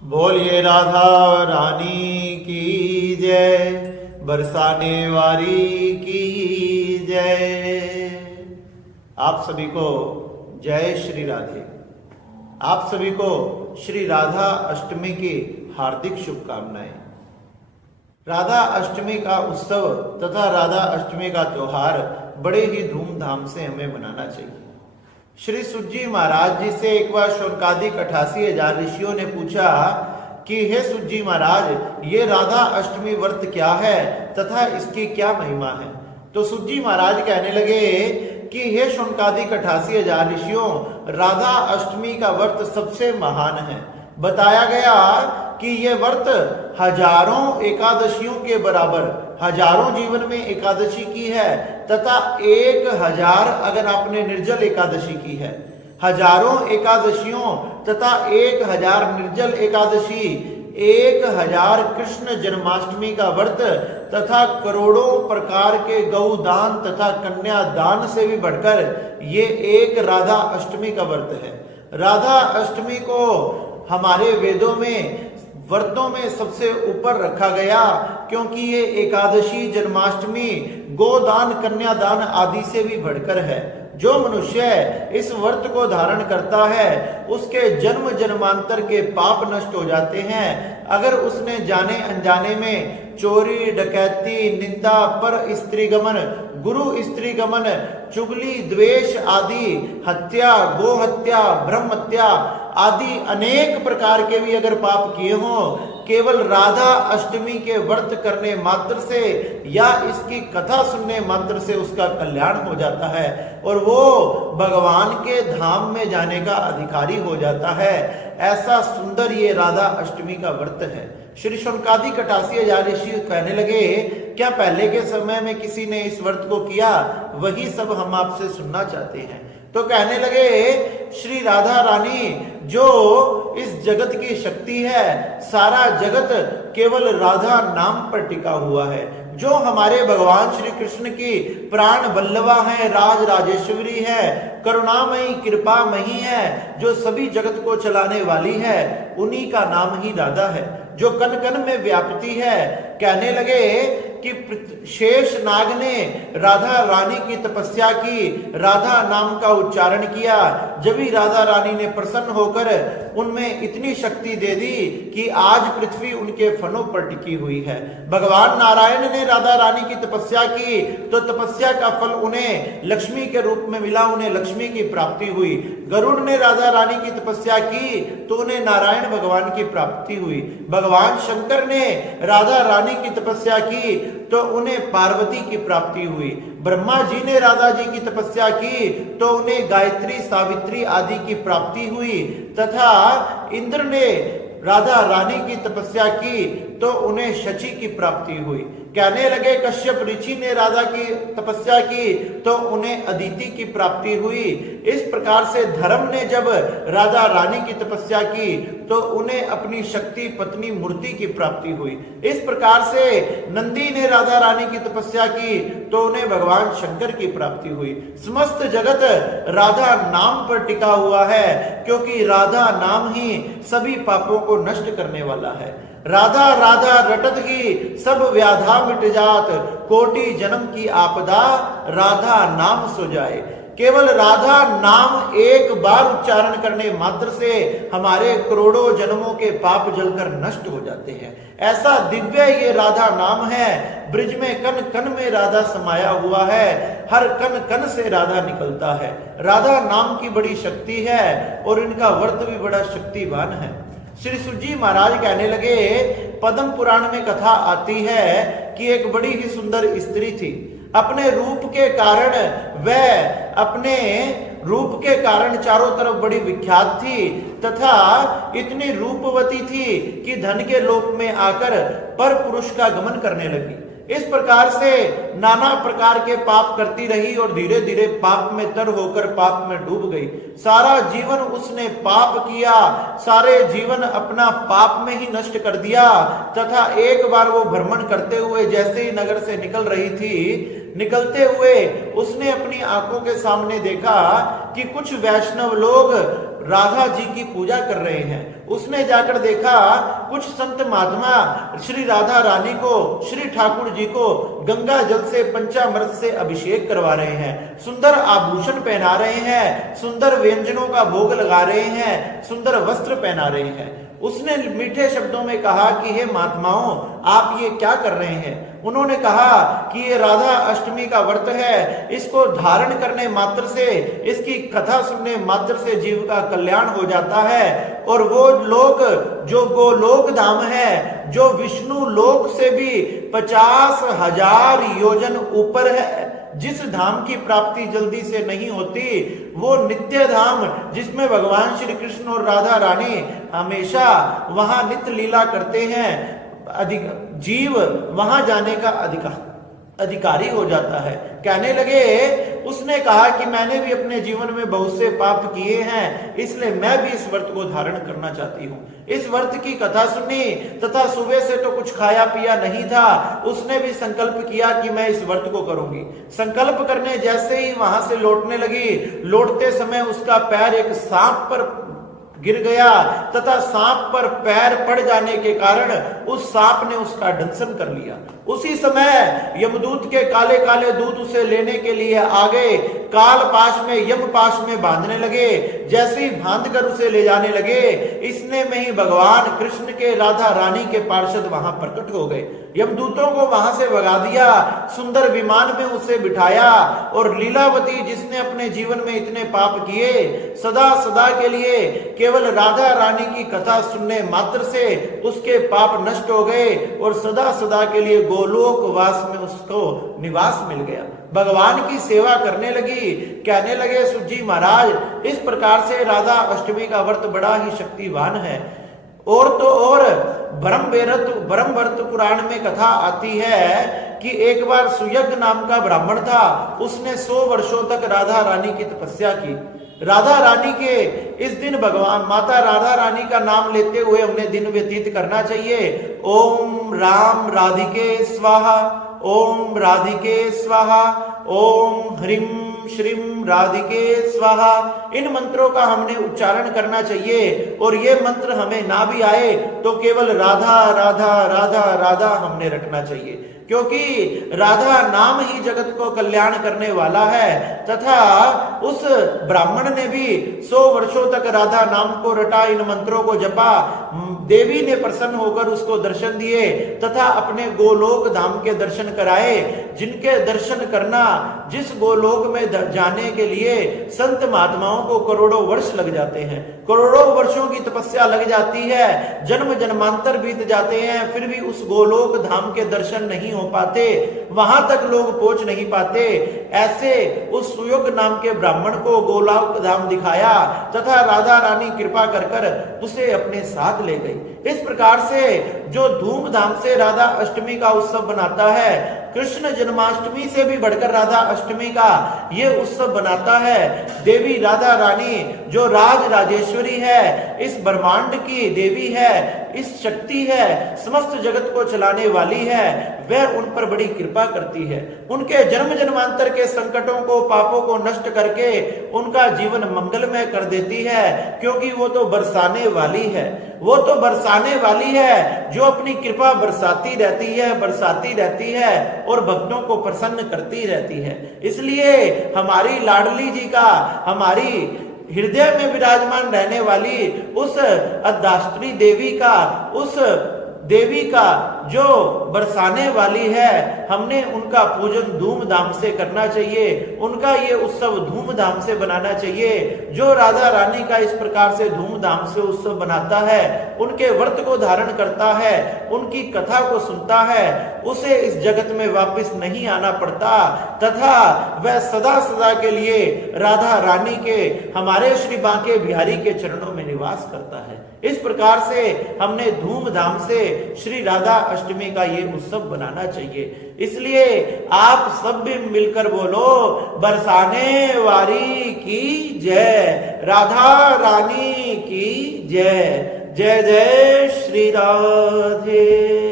बोलिए राधा रानी की जय, बरसाने वाली की जय। आप सभी को जय श्री राधे। आप सभी को श्री राधा अष्टमी की हार्दिक शुभकामनाएं। राधा अष्टमी का उत्सव तथा राधा अष्टमी का त्योहार बड़े ही धूमधाम से हमें मनाना चाहिए। श्री सुजी महाराज जी से एक बार शौनकादिक 88,000 ऋषियों ने पूछा कि हे सुजी महाराज, ये राधा अष्टमी व्रत क्या है तथा इसकी क्या महिमा है। तो सुजी महाराज कहने लगे कि हे शौनकादिक 88,000 ऋषियों, राधा अष्टमी का व्रत सबसे महान है। बताया गया कि ये व्रत हजारों एकादशियों के बराबर, हजारों जीवन में एकादशी की है तथा 1000 अगर आपने निर्जल एकादशी की है, हजारों एकादशियों तथा 1000 निर्जल एकादशी, 1000 कृष्ण जन्माष्टमी का व्रत तथा करोड़ों प्रकार के गौदान तथा कन्यादान से भी बढ़कर ये एक राधा अष्टमी का व्रत है। राधा अष्टमी को हमारे वेदों में व्रतों में सबसे ऊपर रखा गया क्योंकि ये एकादशी, जन्माष्टमी, गोदान, कन्यादान आदि से भी बढ़कर है। जो मनुष्य इस व्रत को धारण करता है उसके जन्म जन्मांतर के पाप नष्ट हो जाते हैं। अगर उसने जाने अनजाने में चोरी, डकैती, निंदा, पर स्त्री गमन, गुरु स्त्री गमन, चुगली, द्वेष आदि, हत्या, गो हत्या, ब्रह्म हत्या आदि अनेक प्रकार के भी अगर पाप किए हों, केवल राधा अष्टमी के व्रत करने मात्र से या इसकी कथा सुनने मात्र से उसका कल्याण हो जाता है और वो भगवान के धाम में जाने का अधिकारी हो जाता है। ऐसा सुंदर ये राधा अष्टमी का व्रत है। श्री शौनकादिक 88,000 ऋषि कहने लगे, क्या पहले के समय में किसी ने इस व्रत को किया? वही सब हम आपसे सुनना चाहते हैं। तो कहने लगे, श्री राधा रानी जो इस जगत की शक्ति है, सारा जगत केवल राधा नाम पर टिका हुआ है। जो हमारे भगवान श्री कृष्ण की प्राण वल्लभा है, राज राजेश्वरी है, करुणामयी कृपामयी है, जो सभी जगत को चलाने वाली है, उन्हीं का नाम ही राधा है, जो कण कण में व्यापती है। कहने लगे कि शेष नाग ने राधा रानी की तपस्या की, राधा नाम का उच्चारण किया, जब भी राधा रानी ने प्रसन्न होकर उनमें इतनी शक्ति दे दी कि आज पृथ्वी उनके फनों पर टिकी हुई है। भगवान नारायण ने राधा रानी की तपस्या की तो तपस्या का फल उन्हें लक्ष्मी के रूप में मिला, उन्हें लक्ष्मी की प्राप्ति हुई। गरुड़ ने राधा रानी की तपस्या की तो उन्हें नारायण भगवान की प्राप्ति हुई। भगवान शंकर ने राधा रानी की तपस्या की तो उन्हें पार्वती की प्राप्ति हुई। ब्रह्मा जी ने राधा जी की तपस्या की तो उन्हें गायत्री, सावित्री आदि की प्राप्ति हुई तथा इंद्र ने राधा रानी की तपस्या की तो उन्हें शची की प्राप्ति हुई। कहने लगे, कश्यप ऋषि ने राधा की तपस्या की तो उन्हें अदिति की प्राप्ति हुई। इस प्रकार से धर्म ने जब राधा रानी की तपस्या की तो उन्हें अपनी शक्ति पत्नी मूर्ति की प्राप्ति हुई। इस प्रकार से नंदी ने राधा रानी की तपस्या की तो उन्हें भगवान शंकर की प्राप्ति हुई। समस्त जगत राधा नाम पर टिका हुआ है क्योंकि राधा नाम ही सभी पापों को नष्ट करने वाला है। राधा राधा रटत ही सब व्याधा मिट जात, कोटि जन्म की आपदा राधा नाम सो जाए। केवल राधा नाम एक बार उच्चारण करने मात्र से हमारे करोड़ों जन्मों के पाप जलकर नष्ट हो जाते हैं। ऐसा दिव्य ये राधा नाम है। ब्रिज में कण कण में राधा समाया हुआ है, हर कण कण से राधा निकलता है। राधा नाम की बड़ी शक्ति है और इनका व्रत भी बड़ा शक्तिवान है। श्री सुजी महाराज कहने लगे, पद्म पुराण में कथा आती है कि एक बड़ी ही सुंदर स्त्री थी। अपने रूप के कारण वह अपने रूप के कारण चारों तरफ बड़ी विख्यात थी तथा इतनी रूपवती थी कि धन के लोक में आकर पर पुरुष का गमन करने लगी। इस प्रकार से नाना प्रकार के पाप करती रही और धीरे धीरे पाप में तर होकर पाप में डूब गई। सारा जीवन उसने पाप किया, सारे जीवन अपना पाप में ही नष्ट कर दिया तथा एक बार वो भ्रमण करते हुए जैसे ही नगर से निकल रही थी, निकलते हुए उसने अपनी आंखों के सामने देखा कि कुछ वैष्णव लोग राधा जी की पूजा कर रहे हैं। उसने जाकर देखा कुछ संत महात्मा श्री राधा रानी को, श्री ठाकुर जी को गंगा जल से पंचामृत से अभिषेक करवा रहे हैं, सुंदर आभूषण पहना रहे हैं, सुंदर व्यंजनों का भोग लगा रहे हैं, सुंदर वस्त्र पहना रहे हैं। उसने मीठे शब्दों में कहा कि हे महात्माओं, आप ये क्या कर रहे हैं? उन्होंने कहा कि ये राधा अष्टमी का व्रत है, इसको धारण करने मात्र से, इसकी कथा सुनने मात्र से जीव का कल्याण हो जाता है। और वो लोग जो गोलोक धाम है, जो विष्णु लोक से भी 50,000 योजन ऊपर है, जिस धाम की प्राप्ति जल्दी से नहीं होती, वो नित्य धाम जिसमें भगवान श्री कृष्ण और राधा रानी हमेशा वहां नित्य लीला करते हैं, जीव वहां जाने का अधिकारी हो जाता है। कहने लगे, उसने कहा कि मैंने भी अपने जीवन में बहुत से पाप किए हैं, इसलिए मैं भी इस व्रत को धारण करना चाहती हूँ। इस व्रत की कथा सुनी तथा सुबह से तो कुछ खाया पिया नहीं था। उसने भी संकल्प किया कि मैं इस व्रत को करूंगी। संकल्प करने जैसे ही वहां से लौटने लगी, लौटते समय उसका पैर एक सांप पर गिर गया तथा सांप पर पैर पड़ जाने के कारण उस सांप ने उसका दंशन कर लिया। उसी समय यमदूत के काले काले दूत उसे लेने के लिए आ गए, काल पाश में, यम पाश में बांधने लगे। जैसे ही बांध कर उसे ले जाने लगे, इसने में ही भगवान कृष्ण के, राधा रानी के पार्षद वहां प्रकट हो गए। यमदूतों को वहां से भगा दिया, सुंदर विमान में उसे बिठाया और लीलावती, जिसने अपने जीवन में इतने पाप किए, सदा सदा के लिए केवल राधा रानी की कथा सुनने मात्र से उसके पाप नष्ट हो गए और सदा सदा के लिए गोलोक वास में उसको निवास मिल गया। भगवान की सेवा करने लगी। कहने लगे, सुजी महाराज, इस प्रकार से राधा अष्टमी का व्रत बड़ा ही शक्तिवान है। और तो और ब्रह्म व्रत पुराण में कथा आती है कि एक बार सुयज्ञ नाम का ब्राह्मण था, उसने 100 वर्षों तक राधा रानी की तपस्या की। राधा रानी के इस दिन भगवान माता राधा रानी का नाम लेते हुए हमें दिन व्यतीत करना चाहिए। ओम राम राधिके स्वाहा, ओम राधिके स्वाहा, ओम ह्रीम श्रीम राधिके स्वाहा। इन मंत्रों का हमने उच्चारण करना चाहिए। और ये मंत्र हमें ना भी आए तो केवल राधा राधा राधा राधा हमने रटना चाहिए, क्योंकि राधा नाम ही जगत को कल्याण करने वाला है। तथा उस ब्राह्मण ने भी 100 वर्षों तक राधा नाम को रटा, इन मंत्रों को जपा। देवी ने प्रसन्न होकर उसको दर्शन दिए तथा अपने गोलोक धाम के दर्शन कराए, जिनके दर्शन करना, जिस गोलोक में जाने के लिए संत महात्माओं को करोड़ों वर्ष लग जाते हैं, करोड़ों वर्षों की तपस्या लग जाती है, जन्म जन्मांतर बीत जाते हैं, फिर भी उस गोलोक धाम के दर्शन नहीं हो पाते, वहां तक लोग पहुंच नहीं पाते। ऐसे उस सुयोग नाम के ब्राह्मण को गोलोक धाम दिखाया तथा राधा रानी कृपा कर उसे अपने साथ ले गई। इस प्रकार से जो धूमधाम से राधा अष्टमी का उत्सव बनाता है, कृष्ण जन्माष्टमी से भी बढ़कर राधा अष्टमी का ये उत्सव बनाता है। देवी राधा रानी जो राज राजेश्वरी है, इस ब्रह्मांड की देवी है, इस शक्ति है, समस्त जगत को चलाने वाली है, वह उन पर बड़ी कृपा करती है। उनके जन्म जन्मांतर के संकटों को, पापों को नष्ट करके उनका जीवन मंगलमय कर देती है, क्योंकि वो तो बरसाने वाली है। वो तो बरसाने वाली है जो अपनी कृपा बरसाती रहती है और भक्तों को प्रसन्न करती रहती है। इसलिए हमारी लाडली जी का, हमारी हृदय में विराजमान रहने वाली उस अद्दाष्टनी देवी का, उस देवी का जो बरसाने वाली है, हमने उनका पूजन धूमधाम से करना चाहिए, उनका ये उत्सव धूमधाम से बनाना चाहिए। जो राधा रानी का इस प्रकार से धूमधाम से उत्सव बनाता है, उनके व्रत को धारण करता है, उनकी कथा को सुनता है, उसे इस जगत में वापस नहीं आना पड़ता तथा वह सदा सदा के लिए राधा रानी के, हमारे श्री बांके बिहारी के चरणों में निवास करता है। इस प्रकार से हमने धूमधाम से श्री राधा अष्टमी का ये उत्सव बनाना चाहिए। इसलिए आप सब भी मिलकर बोलो, बरसाने वाली की जय, राधा रानी की जय। जय जय श्री राधे।